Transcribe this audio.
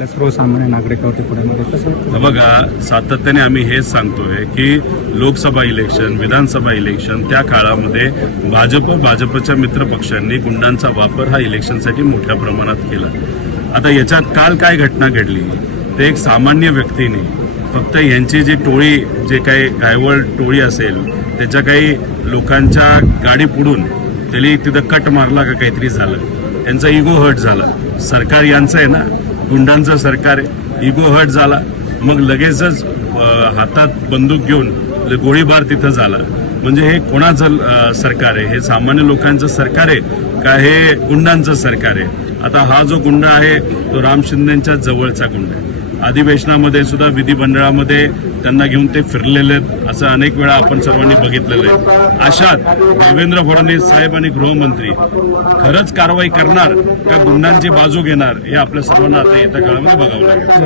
सर्वसामान्य नागरिकावरती पुण्यामध्ये कसं बघा, सातत्याने आम्ही हेच सांगतोय की लोकसभा इलेक्शन, विधानसभा इलेक्शन त्या काळामध्ये भाजपच्या मित्र पक्षांनी गुंडांचा वापर हा इलेक्शनसाठी मोठ्या प्रमाणात केला. आता याच्यात काल काय घटना घडली, ते एक सामान्य व्यक्तीने फक्त यांची जी टोळी, जे काही गायवळ टोळी असेल, त्याच्या काही लोकांच्या गाडी पुढून त्याला तिथं कट मारला का काहीतरी झालं, त्यांचा इगो हर्ट झाला. सरकार यांचं आहे ना, गुंडांचं सरकार आहे, इगो हर्ट झाला. मग लगेचच हातात बंदूक घेऊन गोळीबार तिथं झाला. म्हणजे हे कोणाचं सरकार आहे? हे सामान्य लोकांचं सरकार आहे का हे गुंडांचं सरकार आहे? आता हा जो गुंडा आहे तो राम शिंदेच्या जवळचा गुंडा आहे. अधिवेशनामध्ये सुद्धा विधिमंडळामध्ये त्यांना घेऊन ते फिरलेले आहेत, असं अनेक वेळा आपण सर्वांनी बघितलेलं आहे. अशात देवेंद्र फडणवीस साहेब आणि गृहमंत्री खरंच कारवाई करणार का गुंडांची बाजू घेणार, हे आपल्या सर्वांना आता येत्या काळामध्ये बघावं लागेल.